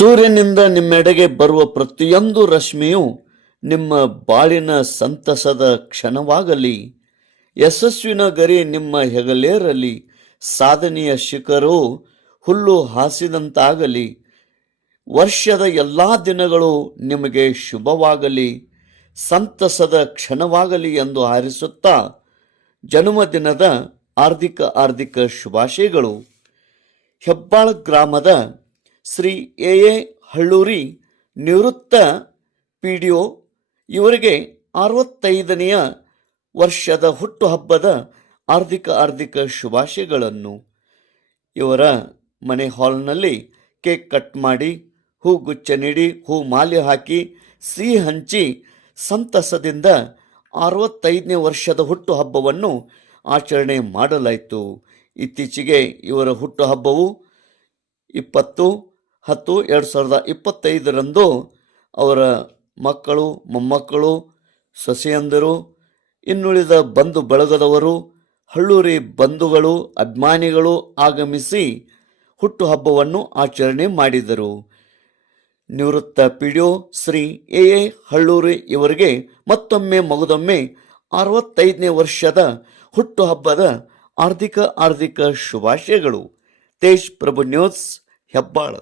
ಸೂರ್ಯನಿಂದ ನಿಮ್ಮೆಡೆಗೆ ಬರುವ ಪ್ರತಿಯೊಂದು ರಶ್ಮಿಯು ನಿಮ್ಮ ಬಾಳಿನ ಸಂತಸದ ಕ್ಷಣವಾಗಲಿ. ಯಶಸ್ವಿನ ಗರಿ ನಿಮ್ಮ ಹೆಗಲೇರಲಿ. ಸಾಧನೆಯ ಶಿಖರವು ಹುಲ್ಲು ಹಾಸಿದಂತಾಗಲಿ. ವರ್ಷದ ಎಲ್ಲ ದಿನಗಳು ನಿಮಗೆ ಶುಭವಾಗಲಿ, ಸಂತಸದ ಕ್ಷಣವಾಗಲಿ ಎಂದು ಹಾರೈಸುತ್ತಾ ಜನ್ಮದಿನದ ಹಾರ್ದಿಕ ಶುಭಾಶಯಗಳು. ಹೆಬ್ಬಾಳ ಗ್ರಾಮದ ಶ್ರೀ ಎ ಹಳ್ಳೂರಿ ನಿವೃತ್ತ ಪಿಡಿಒ ಇವರಿಗೆ 65ನೆಯ ವರ್ಷದ ಹುಟ್ಟುಹಬ್ಬದ ಹಾರ್ದಿಕ ಶುಭಾಶಯಗಳನ್ನು. ಇವರ ಮನೆ ಹಾಲ್ನಲ್ಲಿ ಕೇಕ್ ಕಟ್ ಮಾಡಿ, ಹೂಗುಚ್ಛ ನೀಡಿ, ಹೂ ಮಾಲೆ ಹಾಕಿ, ಸಿಹಿ ಹಂಚಿ ಸಂತಸದಿಂದ 65ನೇ ವರ್ಷದ ಹುಟ್ಟುಹಬ್ಬವನ್ನು ಆಚರಣೆ ಮಾಡಲಾಯಿತು. ಇತ್ತೀಚೆಗೆ ಇವರ ಹುಟ್ಟುಹಬ್ಬವು 20/10/2025 ಅವರ ಮಕ್ಕಳು, ಮೊಮ್ಮಕ್ಕಳು, ಸೊಸೆಯಂದರು, ಇನ್ನುಳಿದ ಬಂಧು ಬಳಗದವರು, ಹಳ್ಳೂರಿ ಬಂಧುಗಳು, ಅಭಿಮಾನಿಗಳು ಆಗಮಿಸಿ ಹುಟ್ಟುಹಬ್ಬವನ್ನು ಆಚರಣೆ ಮಾಡಿದರು. ನಿವೃತ್ತ ಪಿಡಿಒ ಶ್ರೀ ಎ ಹಳ್ಳೂರಿ ಇವರಿಗೆ ಮತ್ತೊಮ್ಮೆ ಮಗದೊಮ್ಮೆ 65ನೇ ವರ್ಷದ ಹುಟ್ಟುಹಬ್ಬದ ಹಾರ್ದಿಕ ಶುಭಾಶಯಗಳು. ತೇಜ್ ಪ್ರಭು ನ್ಯೂಸ್, ಹೆಬ್ಬಾಳ.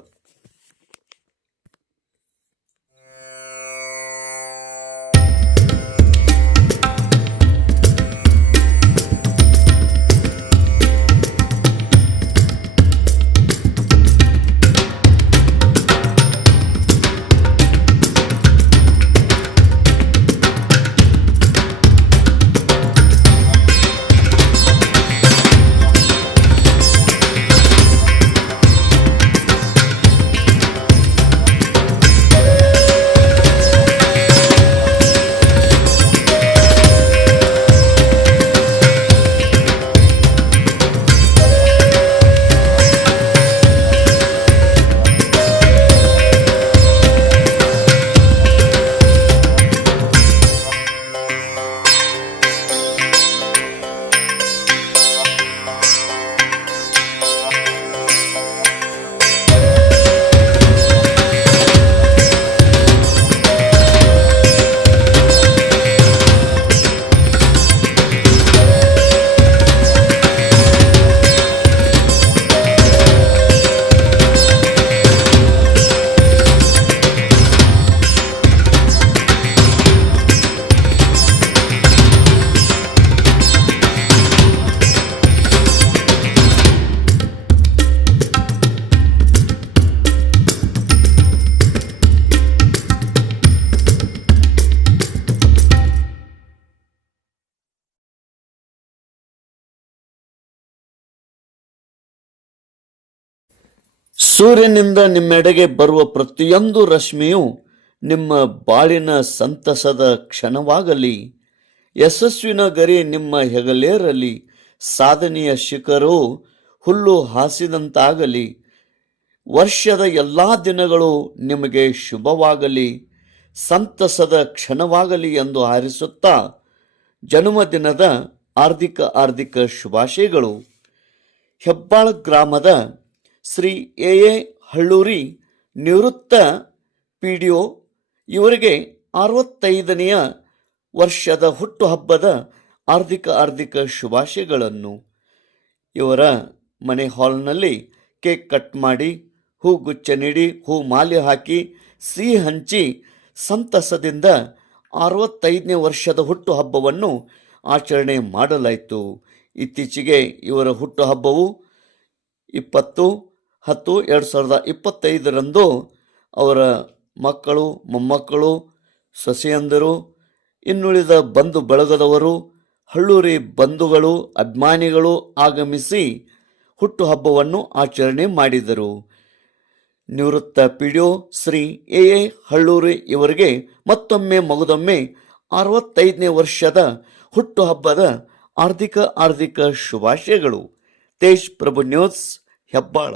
ಸೂರ್ಯನಿಂದ ನಿಮ್ಮೆಡೆಗೆ ಬರುವ ಪ್ರತಿಯೊಂದು ರಶ್ಮಿಯು ನಿಮ್ಮ ಬಾಳಿನ ಸಂತಸದ ಕ್ಷಣವಾಗಲಿ. ಯಶಸ್ವಿನ ಗರಿ ನಿಮ್ಮ ಹೆಗಲೇರಲಿ. ಸಾಧನೆಯ ಶಿಖರವು ಹುಲ್ಲು ಹಾಸಿದಂತಾಗಲಿ. ವರ್ಷದ ಎಲ್ಲ ದಿನಗಳು ನಿಮಗೆ ಶುಭವಾಗಲಿ, ಸಂತಸದ ಕ್ಷಣವಾಗಲಿ ಎಂದು ಹಾರೈಸುತ್ತಾ ಜನ್ಮದಿನದ ಹಾರ್ದಿಕ ಶುಭಾಶಯಗಳು. ಹೆಬ್ಬಾಳ ಗ್ರಾಮದ ಶ್ರೀ ಎ ಹಳ್ಳೂರಿ ನಿವೃತ್ತ ಪಿಡಿಒ ಇವರಿಗೆ 65ನೆಯ ವರ್ಷದ ಹುಟ್ಟುಹಬ್ಬದ ಹಾರ್ದಿಕ ಶುಭಾಶಯಗಳನ್ನು. ಇವರ ಮನೆ ಹಾಲ್ನಲ್ಲಿ ಕೇಕ್ ಕಟ್ ಮಾಡಿ, ಹೂಗುಚ್ಛ ನೀಡಿ, ಹೂ ಮಾಲೆ ಹಾಕಿ, ಸಿಹಿ ಹಂಚಿ ಸಂತಸದಿಂದ 65ನೇ ವರ್ಷದ ಹುಟ್ಟುಹಬ್ಬವನ್ನು ಆಚರಣೆ ಮಾಡಲಾಯಿತು. ಇತ್ತೀಚೆಗೆ ಇವರ ಹುಟ್ಟುಹಬ್ಬವು 20/10/2025 ಅವರ ಮಕ್ಕಳು, ಮೊಮ್ಮಕ್ಕಳು, ಸೊಸೆಯಂದರು, ಇನ್ನುಳಿದ ಬಂಧು ಬಳಗದವರು, ಹಳ್ಳೂರಿ ಬಂಧುಗಳು, ಅಭಿಮಾನಿಗಳು ಆಗಮಿಸಿ ಹುಟ್ಟುಹಬ್ಬವನ್ನು ಆಚರಣೆ ಮಾಡಿದರು. ನಿವೃತ್ತ ಪಿಡಿಒ ಶ್ರೀ ಎ ಹಳ್ಳೂರಿ ಇವರಿಗೆ ಮತ್ತೊಮ್ಮೆ ಮಗದೊಮ್ಮೆ 65ನೇ ವರ್ಷದ ಹುಟ್ಟುಹಬ್ಬದ ಹಾರ್ದಿಕ ಶುಭಾಶಯಗಳು. ತೇಜ್ ಪ್ರಭು ನ್ಯೂಸ್, ಹೆಬ್ಬಾಳ.